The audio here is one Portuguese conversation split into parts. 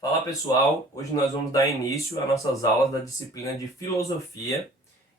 Fala pessoal, hoje nós vamos dar início às nossas aulas da disciplina de filosofia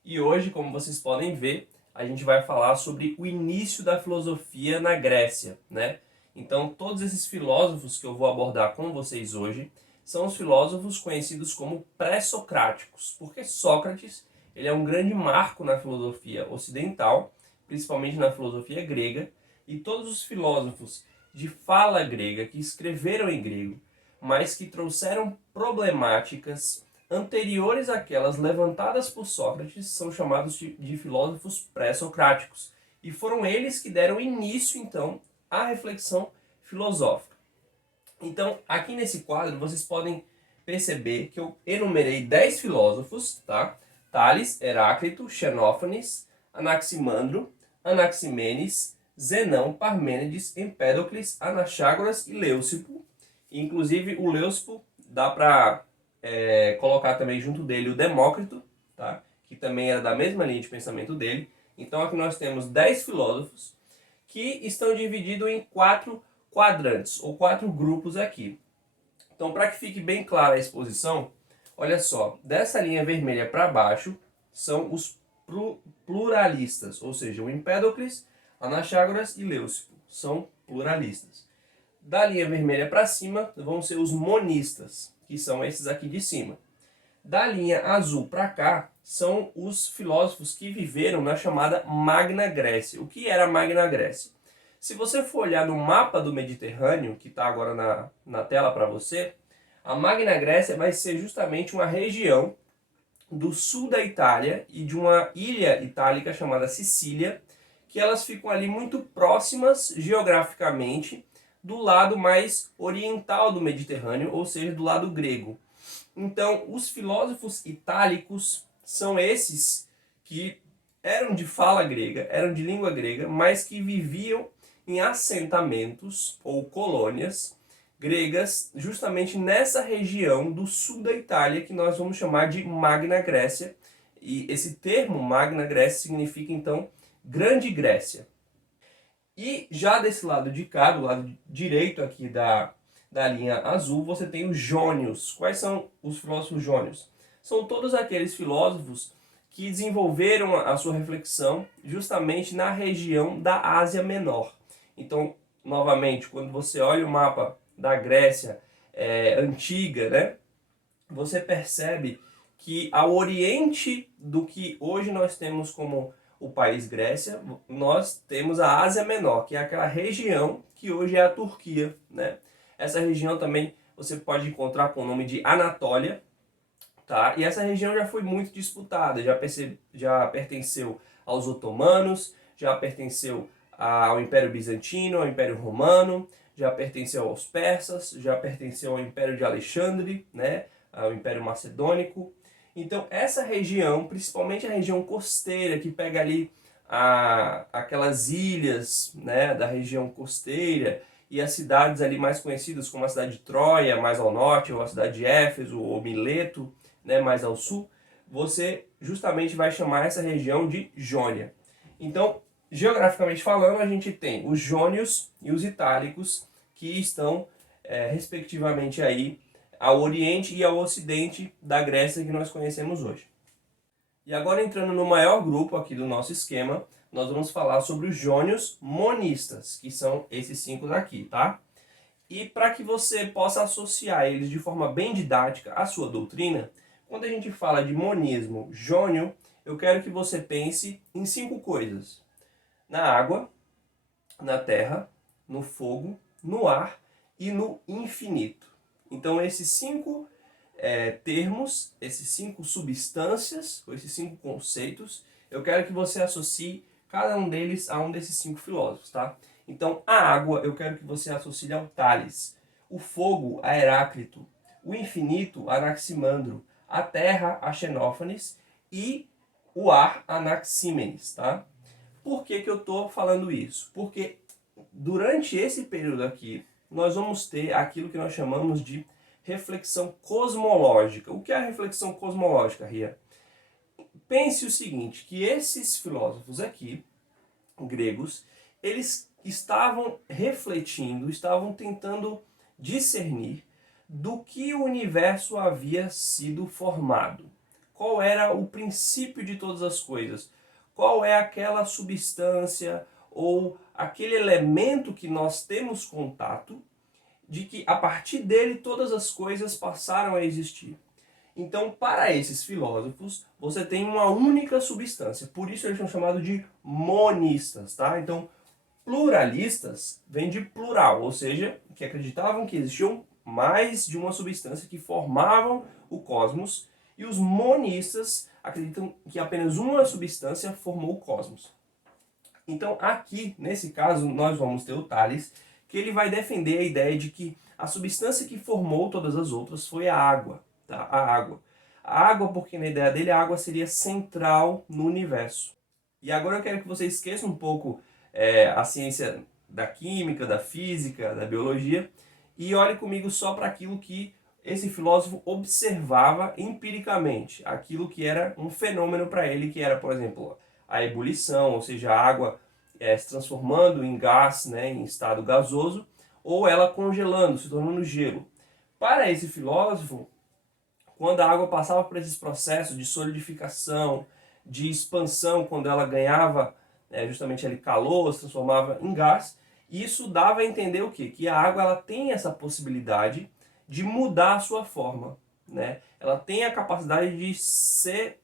e hoje, como vocês podem ver, a gente vai falar sobre o início da filosofia na Grécia, né? Então, todos esses filósofos que eu vou abordar com vocês hoje são os filósofos conhecidos como pré-socráticos, porque Sócrates ele é um grande marco na filosofia ocidental, principalmente na filosofia grega, e todos os filósofos de fala grega que escreveram em grego mas que trouxeram problemáticas anteriores àquelas levantadas por Sócrates, são chamados de filósofos pré-socráticos. E foram eles que deram início, então, à reflexão filosófica. Então, aqui nesse quadro, vocês podem perceber que eu enumerei 10 filósofos, tá? Tales, Heráclito, Xenófanes, Anaximandro, Anaximenes, Zenão, Parmênides, Empédocles, Anaxágoras e Leucipo. Inclusive, o Leucipo dá para colocar também junto dele o Demócrito, tá? Que também era da mesma linha de pensamento dele. Então, aqui nós temos 10 filósofos que estão divididos em 4 quadrantes, ou 4 grupos aqui. Então, para que fique bem clara a exposição, olha só, dessa linha vermelha para baixo são os pluralistas, ou seja, o Empédocles, Anaxágoras e Leucipo são pluralistas. Da linha vermelha para cima vão ser os monistas, que são esses aqui de cima. Da linha azul para cá são os filósofos que viveram na chamada Magna Grécia. O que era a Magna Grécia? Se você for olhar no mapa do Mediterrâneo, que está agora na tela para você, a Magna Grécia vai ser justamente uma região do sul da Itália e de uma ilha itálica chamada Sicília, que elas ficam ali muito próximas geograficamente do lado mais oriental do Mediterrâneo, ou seja, do lado grego. Então, os filósofos itálicos são esses que eram de fala grega, eram de língua grega, mas que viviam em assentamentos ou colônias gregas justamente nessa região do sul da Itália que nós vamos chamar de Magna Grécia. E esse termo Magna Grécia significa então Grande Grécia. E já desse lado de cá, do lado direito aqui da linha azul, você tem os jônios. Quais são os filósofos jônios? São todos aqueles filósofos que desenvolveram a sua reflexão justamente na região da Ásia Menor. Então, novamente, quando você olha o mapa da Grécia antiga, né, você percebe que ao oriente do que hoje nós temos como o país Grécia, nós temos a Ásia Menor, que é aquela região que hoje é a Turquia, né? Essa região também você pode encontrar com o nome de Anatólia, tá? E essa região já foi muito disputada, já pertenceu aos otomanos, já pertenceu ao Império Bizantino, ao Império Romano, já pertenceu aos persas, já pertenceu ao Império de Alexandre, né? Ao Império Macedônico. Então, essa região, principalmente a região costeira, que pega ali aquelas ilhas, né, da região costeira, e as cidades ali mais conhecidas como a cidade de Troia, mais ao norte, ou a cidade de Éfeso, ou Mileto, né, mais ao sul, você justamente vai chamar essa região de Jônia. Então, geograficamente falando, a gente tem os jônios e os itálicos, que estão, respectivamente, aí ao oriente e ao ocidente da Grécia que nós conhecemos hoje. E agora entrando no maior grupo aqui do nosso esquema, nós vamos falar sobre os jônios monistas, que são esses 5 daqui, tá? E para que você possa associar eles de forma bem didática à sua doutrina, quando a gente fala de monismo jônio, eu quero que você pense em 5 coisas: na água, na terra, no fogo, no ar e no infinito. Então, esses 5 termos, esses 5 substâncias, ou esses 5 conceitos, eu quero que você associe cada um deles a um desses 5 filósofos, tá? Então, a água eu quero que você associe ao Tales, o fogo a Heráclito, o infinito a Anaximandro, a terra a Xenófanes e o ar a Anaxímenes, tá? Por que eu estou falando isso? Porque durante esse período aqui, nós vamos ter aquilo que nós chamamos de reflexão cosmológica. O que é a reflexão cosmológica, Ria? Pense o seguinte, que esses filósofos aqui, gregos, eles estavam refletindo, estavam tentando discernir do que o universo havia sido formado. Qual era o princípio de todas as coisas? Qual é aquela substância ou aquele elemento que nós temos contato, de que a partir dele todas as coisas passaram a existir. Então, para esses filósofos, você tem uma única substância. Por isso eles são chamados de monistas, tá? Então, pluralistas vem de plural, ou seja, que acreditavam que existiam mais de uma substância que formavam o cosmos, e os monistas acreditam que apenas uma substância formou o cosmos. Então, aqui, nesse caso, nós vamos ter o Tales, que ele vai defender a ideia de que a substância que formou todas as outras foi a água. Tá? A água. A água, porque na ideia dele, a água seria central no universo. E agora eu quero que você esqueça um pouco a ciência da química, da física, da biologia, e olhe comigo só para aquilo que esse filósofo observava empiricamente, aquilo que era um fenômeno para ele, que era, por exemplo, a ebulição, ou seja, a água se transformando em gás, né, em estado gasoso, ou ela congelando, se tornando gelo. Para esse filósofo, quando a água passava por esses processos de solidificação, de expansão, quando ela ganhava justamente ali calor, se transformava em gás, isso dava a entender o quê? Que a água ela tem essa possibilidade de mudar a sua forma, né? Ela tem a capacidade de ser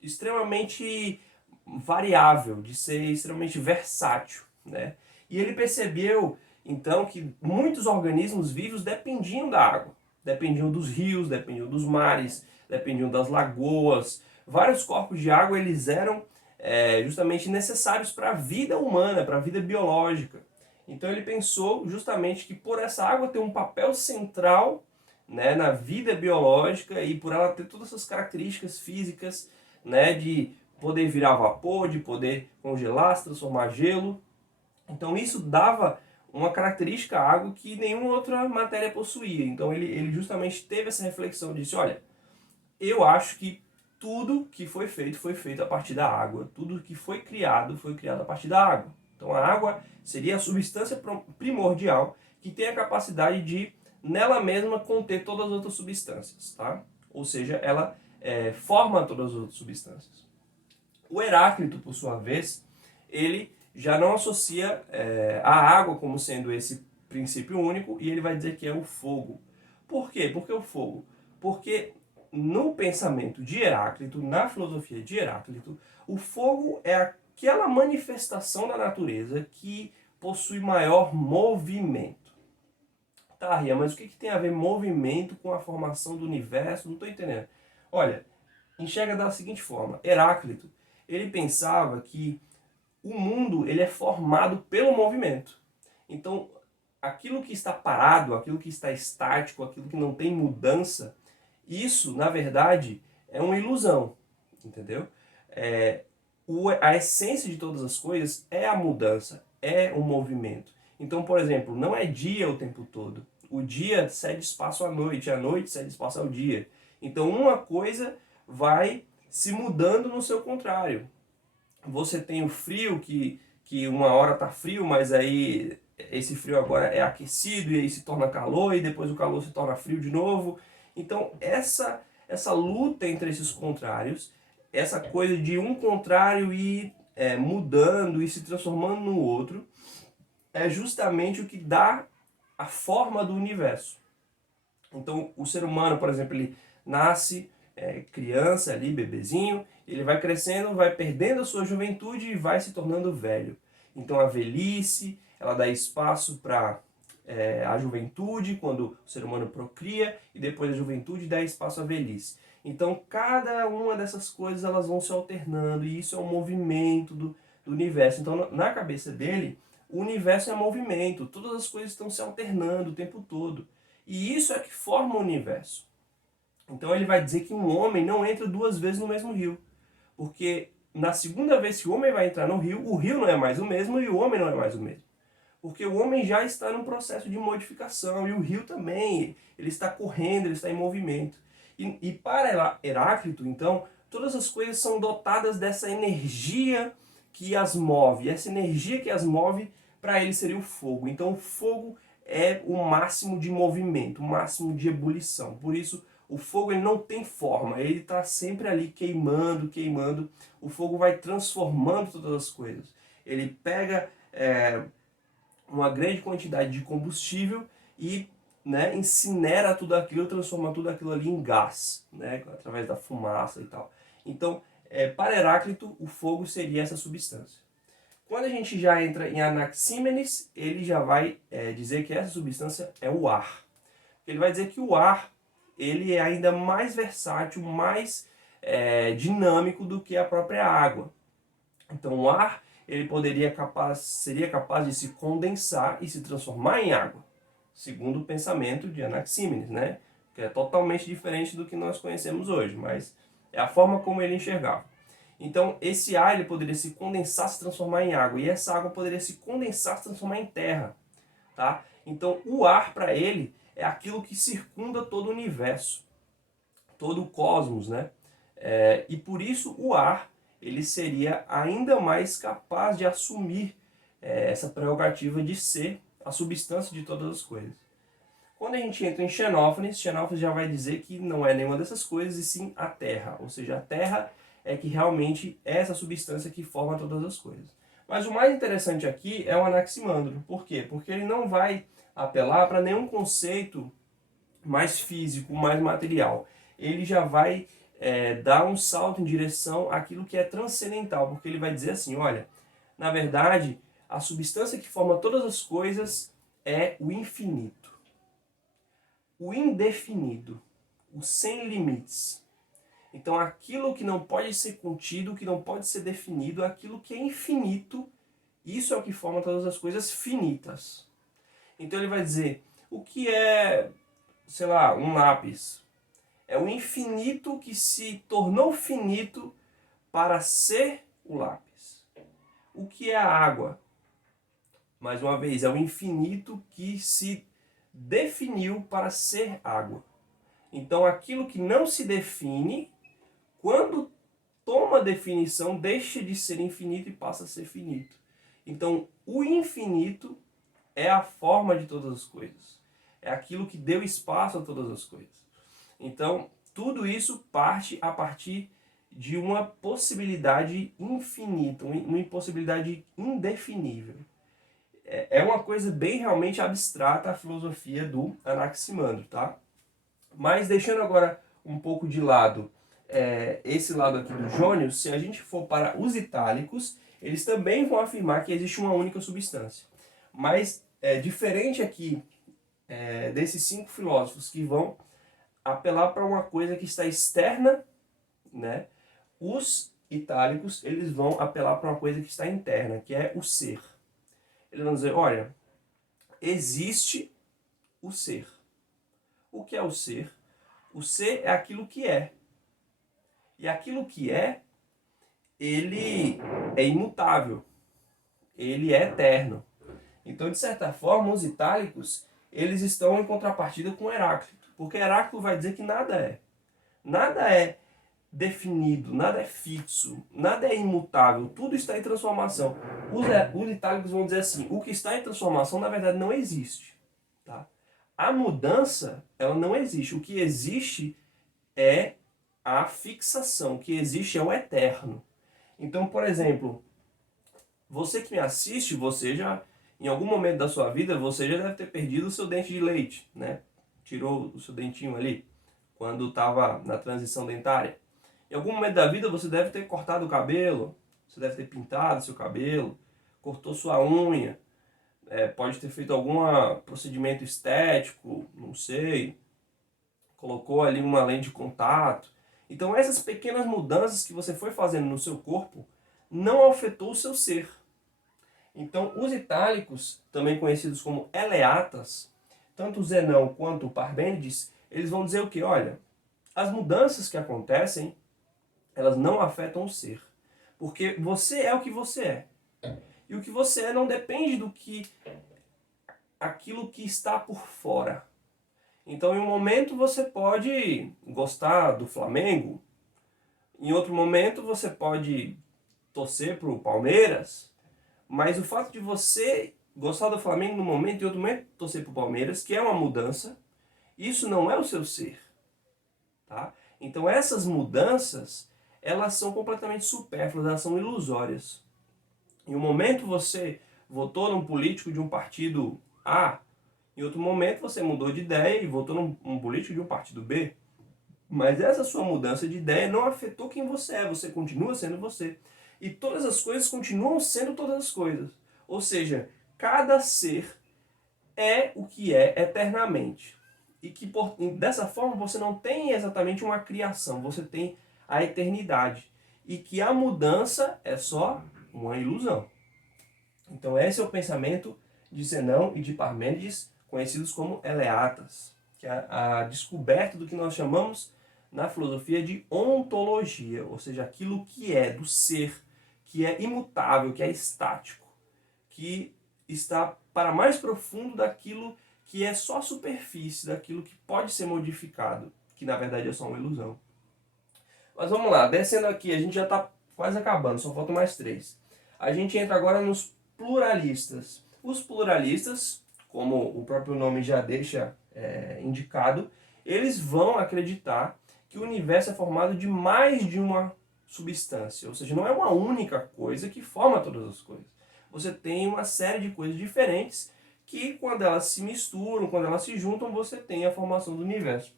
extremamente variável, de ser extremamente versátil, né? E ele percebeu, então, que muitos organismos vivos dependiam da água. Dependiam dos rios, dependiam dos mares, dependiam das lagoas. Vários corpos de água eles eram justamente necessários para a vida humana, para a vida biológica. Então ele pensou justamente que por essa água ter um papel central, né, na vida biológica e por ela ter todas essas características físicas, né, de poder virar vapor, de poder congelar, se transformar em gelo. Então isso dava uma característica à água que nenhuma outra matéria possuía. Então ele justamente teve essa reflexão, disse, olha, eu acho que tudo que foi feito a partir da água. Tudo que foi criado a partir da água. Então a água seria a substância primordial que tem a capacidade de, nela mesma, conter todas as outras substâncias. Tá? Ou seja, ela forma todas as outras substâncias. O Heráclito, por sua vez, ele já não associa a água como sendo esse princípio único e ele vai dizer que é o fogo. Por quê? Por que o fogo? Porque no pensamento de Heráclito, na filosofia de Heráclito, o fogo é aquela manifestação da natureza que possui maior movimento. Tá, Ria, mas o que tem a ver movimento com a formação do universo? Não estou entendendo. Olha, enxerga da seguinte forma. Heráclito, ele pensava que o mundo ele é formado pelo movimento. Então, aquilo que está parado, aquilo que está estático, aquilo que não tem mudança, isso, na verdade, é uma ilusão, entendeu? A essência de todas as coisas é a mudança, é o movimento. Então, por exemplo, não é dia o tempo todo. O dia cede espaço à noite, a noite cede espaço ao dia. Então, uma coisa vai se mudando no seu contrário. Você tem o frio, que uma hora está frio, mas aí esse frio agora é aquecido e aí se torna calor e depois o calor se torna frio de novo. Então essa luta entre esses contrários, essa coisa de um contrário ir mudando e se transformando no outro, é justamente o que dá a forma do universo. Então o ser humano, por exemplo, ele nasce criança ali, bebezinho, ele vai crescendo, vai perdendo a sua juventude e vai se tornando velho. Então a velhice, ela dá espaço para a juventude, quando o ser humano procria, e depois a juventude dá espaço à velhice. Então cada uma dessas coisas elas vão se alternando, e isso é um movimento do universo. Então na cabeça dele, o universo é movimento, todas as coisas estão se alternando o tempo todo. E isso é que forma o universo. Então ele vai dizer que um homem não entra duas vezes no mesmo rio. Porque na segunda vez que o homem vai entrar no rio, o rio não é mais o mesmo e o homem não é mais o mesmo. Porque o homem já está num processo de modificação e o rio também, ele está correndo, ele está em movimento. E para Heráclito, então, todas as coisas são dotadas dessa energia que as move. E essa energia que as move, para ele seria o fogo. Então o fogo é o máximo de movimento, o máximo de ebulição. Por isso, o fogo ele não tem forma, ele está sempre ali queimando, queimando. O fogo vai transformando todas as coisas. Ele pega uma grande quantidade de combustível e, né, incinera tudo aquilo, transforma tudo aquilo ali em gás, né, através da fumaça e tal. Então, para Heráclito, o fogo seria essa substância. Quando a gente já entra em Anaxímenes, ele já vai dizer que essa substância é o ar. Ele vai dizer que o ar ele é ainda mais versátil, mais dinâmico do que a própria água. Então o ar ele seria capaz de se condensar e se transformar em água, segundo o pensamento de Anaxímenes, né? Que é totalmente diferente do que nós conhecemos hoje, mas é a forma como ele enxergava. Então esse ar ele poderia se condensar, se transformar em água, e essa água poderia se condensar, se transformar em terra, tá? Então o ar para ele é aquilo que circunda todo o universo, todo o cosmos, né? E por isso o ar ele seria ainda mais capaz de assumir essa prerrogativa de ser a substância de todas as coisas. Quando a gente entra em Xenófanes, Xenófanes já vai dizer que não é nenhuma dessas coisas, e sim a Terra. Ou seja, a Terra é que realmente é essa substância que forma todas as coisas. Mas o mais interessante aqui é o Anaximandro. Por quê? Porque ele não vai apelar para nenhum conceito mais físico, mais material. Ele já vai dar um salto em direção àquilo que é transcendental, porque ele vai dizer assim, olha, na verdade, a substância que forma todas as coisas é o infinito, o indefinido, o sem limites. Então aquilo que não pode ser contido, que não pode ser definido, aquilo que é infinito, isso é o que forma todas as coisas finitas. Então ele vai dizer, o que é, sei lá, um lápis? É o infinito que se tornou finito para ser o lápis. O que é a água? Mais uma vez, é o infinito que se definiu para ser água. Então aquilo que não se define, quando toma definição, deixa de ser infinito e passa a ser finito. Então o infinito é a forma de todas as coisas. É aquilo que deu espaço a todas as coisas. Então, tudo isso parte a partir de uma possibilidade infinita, uma impossibilidade indefinível. É uma coisa bem realmente abstrata a filosofia do Anaximandro, tá? Mas deixando agora um pouco de lado esse lado aqui do Jônio, se a gente for para os itálicos, eles também vão afirmar que existe uma única substância. Mas diferente aqui desses 5 filósofos que vão apelar para uma coisa que está externa, né? Os itálicos, eles vão apelar para uma coisa que está interna, que é o ser. Eles vão dizer, olha, existe o ser. O que é o ser? O ser é aquilo que é. E aquilo que é, ele é imutável. Ele é eterno. Então, de certa forma, os itálicos, eles estão em contrapartida com Heráclito. Porque Heráclito vai dizer que nada é. Nada é definido, nada é fixo, nada é imutável, tudo está em transformação. Os itálicos vão dizer assim, o que está em transformação na verdade não existe. Tá? A mudança, ela não existe. O que existe é a fixação, o que existe é o eterno. Então, por exemplo, você que me assiste, você já, em algum momento da sua vida, você já deve ter perdido o seu dente de leite, né? Tirou o seu dentinho ali, quando estava na transição dentária. Em algum momento da vida você deve ter cortado o cabelo, você deve ter pintado seu cabelo, cortou sua unha, pode ter feito algum procedimento estético, não sei, colocou ali uma lente de contato. Então essas pequenas mudanças que você foi fazendo no seu corpo não afetou o seu ser. Então os itálicos, também conhecidos como eleatas, tanto o Zenão quanto o Parmênides, eles vão dizer o que? Olha, as mudanças que acontecem, elas não afetam o ser. Porque você é o que você é. E o que você é não depende do que aquilo que está por fora. Então, em um momento você pode gostar do Flamengo, em outro momento você pode torcer para o Palmeiras, mas o fato de você gostar do Flamengo num momento e outro momento torcer pro Palmeiras, que é uma mudança. Isso não é o seu ser, tá? Então essas mudanças, elas são completamente supérfluas, elas são ilusórias. Em um momento você votou num político de um partido A, em outro momento você mudou de ideia e votou num político de um partido B. Mas essa sua mudança de ideia não afetou quem você continua sendo você. E todas as coisas continuam sendo todas as coisas. Ou seja, cada ser é o que é eternamente. E que dessa forma você não tem exatamente uma criação, você tem a eternidade. E que a mudança é só uma ilusão. Então esse é o pensamento de Zenão e de Parmênides, conhecidos como eleatas, que é a descoberta do que nós chamamos na filosofia de ontologia, ou seja, aquilo que é do ser, que é imutável, que é estático, que está para mais profundo daquilo que é só superfície, daquilo que pode ser modificado, que na verdade é só uma ilusão. Mas vamos lá, descendo aqui, a gente já está quase acabando, só faltam mais 3. A gente entra agora nos pluralistas. Os pluralistas, como o próprio nome já deixa indicado, eles vão acreditar que o universo é formado de mais de uma substância, ou seja, não é uma única coisa que forma todas as coisas. Você tem uma série de coisas diferentes que, quando elas se misturam, quando elas se juntam, você tem a formação do universo.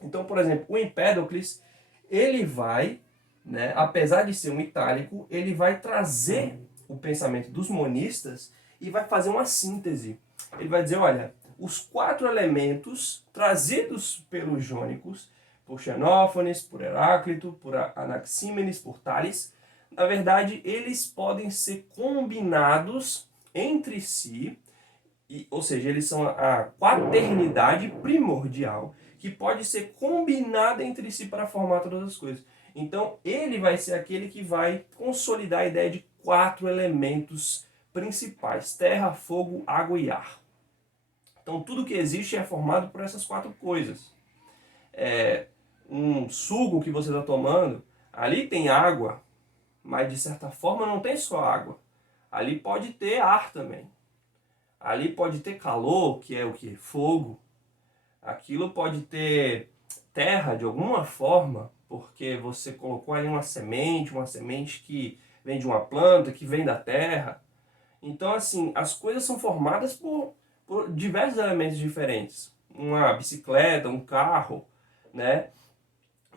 Então, por exemplo, o Empédocles, ele vai, né, apesar de ser um itálico, ele vai trazer o pensamento dos monistas e vai fazer uma síntese. Ele vai dizer, olha, os 4 elementos trazidos pelos jônicos, por Xenófanes, por Heráclito, por Anaxímenes, por Tales, na verdade, eles podem ser combinados entre si, ou seja, eles são a quaternidade primordial, que pode ser combinada entre si para formar todas as coisas. Então, ele vai ser aquele que vai consolidar a ideia de 4 elementos principais: terra, fogo, água e ar. Então, tudo que existe é formado por essas 4 coisas. Um suco que você está tomando, ali tem água, mas de certa forma não tem só água. Ali pode ter ar também. Ali pode ter calor, que é o que? Fogo. Aquilo pode ter terra de alguma forma, porque você colocou ali uma semente que vem de uma planta, que vem da terra. Então, assim, as coisas são formadas por diversos elementos diferentes. Uma bicicleta, um carro, né?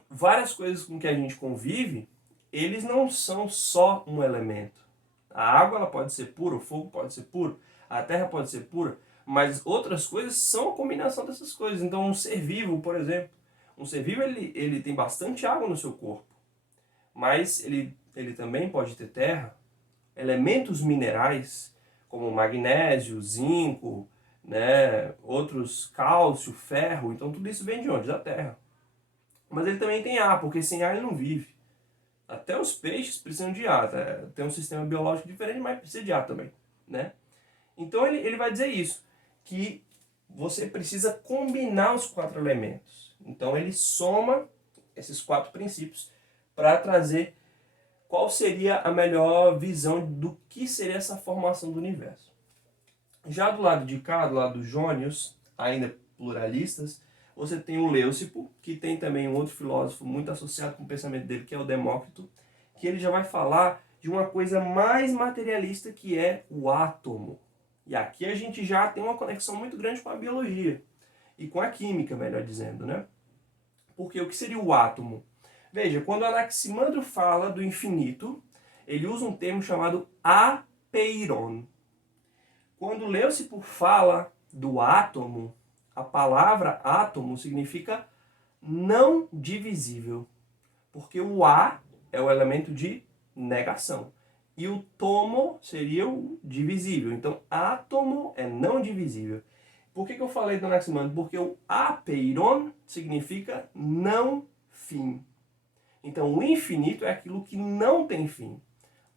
Várias coisas com que a gente convive, eles não são só um elemento. A água ela pode ser pura, o fogo pode ser puro, a terra pode ser pura, mas outras coisas são a combinação dessas coisas. Então um ser vivo, por exemplo, um ser vivo ele tem bastante água no seu corpo, mas ele também pode ter terra, elementos minerais como magnésio, zinco, né, outros cálcio, ferro, então tudo isso vem de onde? Da terra. Mas ele também tem ar, porque sem ar ele não vive. Até os peixes precisam de ar, tá? Tem um sistema biológico diferente, mas precisa de ar também, né? Então ele vai dizer isso, que você precisa combinar os 4 elementos. Então ele soma esses 4 princípios para trazer qual seria a melhor visão do que seria essa formação do universo. Já do lado de cá, do lado dos jônios, ainda pluralistas, você tem o Leucipo, que tem também um outro filósofo muito associado com o pensamento dele, que é o Demócrito, que ele já vai falar de uma coisa mais materialista, que é o átomo. E aqui a gente já tem uma conexão muito grande com a biologia e com a química, melhor dizendo, né? Porque o que seria o átomo? Veja, quando Anaximandro fala do infinito, ele usa um termo chamado apeiron. Quando Leucipo fala do átomo, a palavra átomo significa não divisível, porque o A é o elemento de negação e o tomo seria o divisível. Então, átomo é não divisível. Por que eu falei do Anaximandro? Porque o apeiron significa não fim. Então, o infinito é aquilo que não tem fim.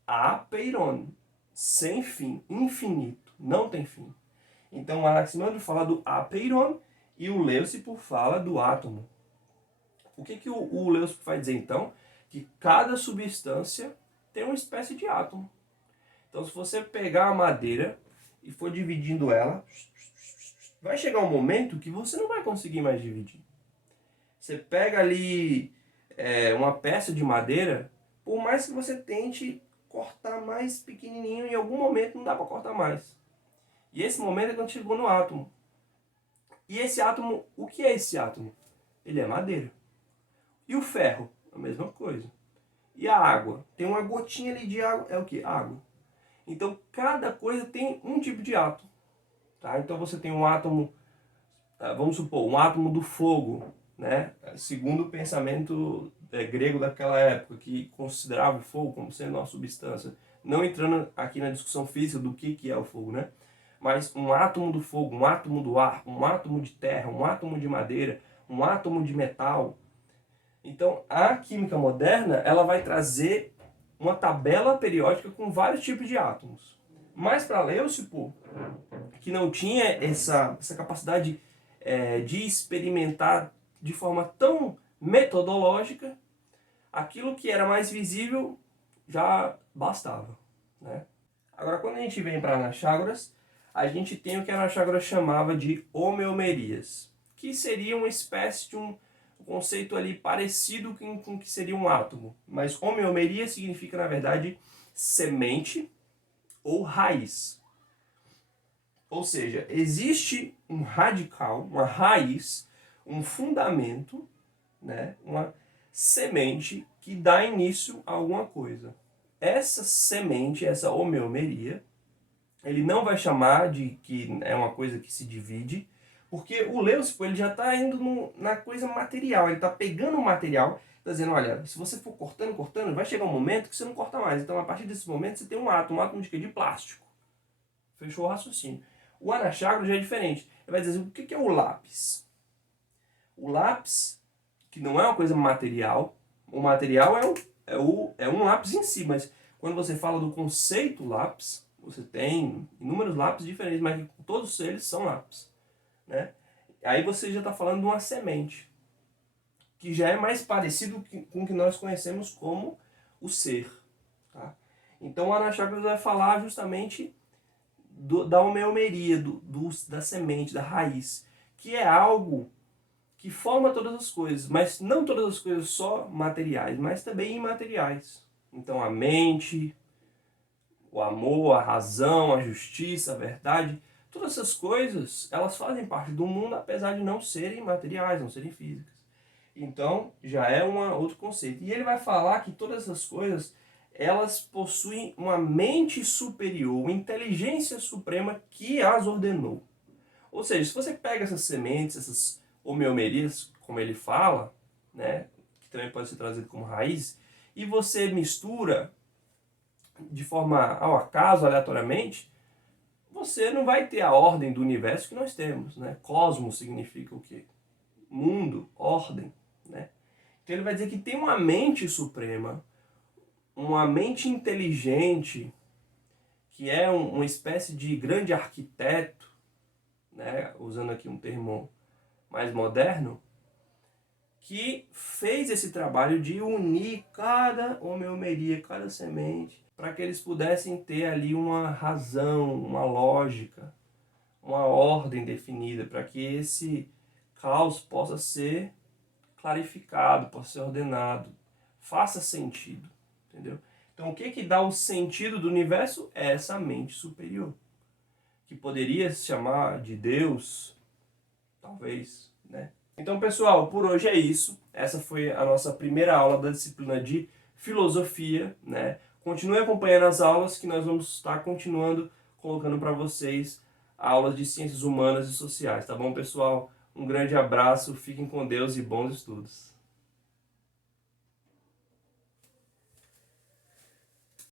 Apeiron, sem fim, infinito, não tem fim. Então, o Anaximandro fala do apeiron e o Leucipo fala do átomo. O que o Leucipo vai dizer, então? Que cada substância tem uma espécie de átomo. Então, se você pegar a madeira e for dividindo ela, vai chegar um momento que você não vai conseguir mais dividir. Você pega ali uma peça de madeira, por mais que você tente cortar mais pequenininho, em algum momento não dá para cortar mais. E esse momento é quando chegou no átomo. E esse átomo, o que é esse átomo? Ele é madeira. E o ferro? A mesma coisa. E a água? Tem uma gotinha ali de água, é o que? Água. Então, cada coisa tem um tipo de átomo. Tá? Então, você tem um átomo, vamos supor, um átomo do fogo, né? Segundo o pensamento grego daquela época, que considerava o fogo como sendo uma substância. Não entrando aqui na discussão física do que é o fogo, né? Mas um átomo do fogo, um átomo do ar, um átomo de terra, um átomo de madeira, um átomo de metal. Então, a química moderna, ela vai trazer uma tabela periódica com vários tipos de átomos. Mas para Leucipo, que não tinha essa capacidade de experimentar de forma tão metodológica, aquilo que era mais visível já bastava, né? Agora, quando a gente vem para Anaxágoras, a gente tem o que Anaxágoras chamava de homeomerias, que seria uma espécie de um conceito ali parecido com o que seria um átomo. Mas homeomeria significa, na verdade, semente ou raiz. Ou seja, existe um radical, uma raiz, um fundamento, né, uma semente que dá início a alguma coisa. Essa semente, essa homeomeria, ele não vai chamar de que é uma coisa que se divide, porque o Leucipo ele já está indo na coisa material, ele está pegando o material, está dizendo, olha, se você for cortando, vai chegar um momento que você não corta mais. Então, a partir desse momento, você tem um átomo de quê? De plástico. Fechou o raciocínio. O Anaxágoras já é diferente. Ele vai dizer, o que é o lápis? O lápis, que não é uma coisa material, o material é um lápis em si, mas quando você fala do conceito lápis, você tem inúmeros lápis diferentes, mas todos eles são lápis, né? Aí você já está falando de uma semente, que já é mais parecido com o que nós conhecemos como o ser. Tá? Então o Anaxágoras vai falar justamente da homeomeria, da semente, da raiz, que é algo que forma todas as coisas, mas não todas as coisas só materiais, mas também imateriais. Então a mente, o amor, a razão, a justiça, a verdade, todas essas coisas, elas fazem parte do mundo, apesar de não serem materiais, não serem físicas. Então, já é outro conceito. E ele vai falar que todas essas coisas, elas possuem uma mente superior, uma inteligência suprema que as ordenou. Ou seja, se você pega essas sementes, essas homeomerias, como ele fala, né, que também pode ser trazido como raiz, e você mistura de forma ao acaso, aleatoriamente, você não vai ter a ordem do universo que nós temos, né? Cosmos significa o quê? Mundo, ordem, né? Então ele vai dizer que tem uma mente suprema, uma mente inteligente, que é uma espécie de grande arquiteto, né? Usando aqui um termo mais moderno, que fez esse trabalho de unir cada homeomeria, cada semente, para que eles pudessem ter ali uma razão, uma lógica, uma ordem definida, para que esse caos possa ser clarificado, possa ser ordenado, faça sentido, entendeu? Então o que dá o sentido do universo é essa mente superior, que poderia se chamar de Deus, talvez, né? Então, pessoal, por hoje é isso. Essa foi a nossa primeira aula da disciplina de filosofia, né? Continue acompanhando as aulas que nós vamos estar continuando colocando para vocês aulas de ciências humanas e sociais, tá bom, pessoal? Um grande abraço, fiquem com Deus e bons estudos.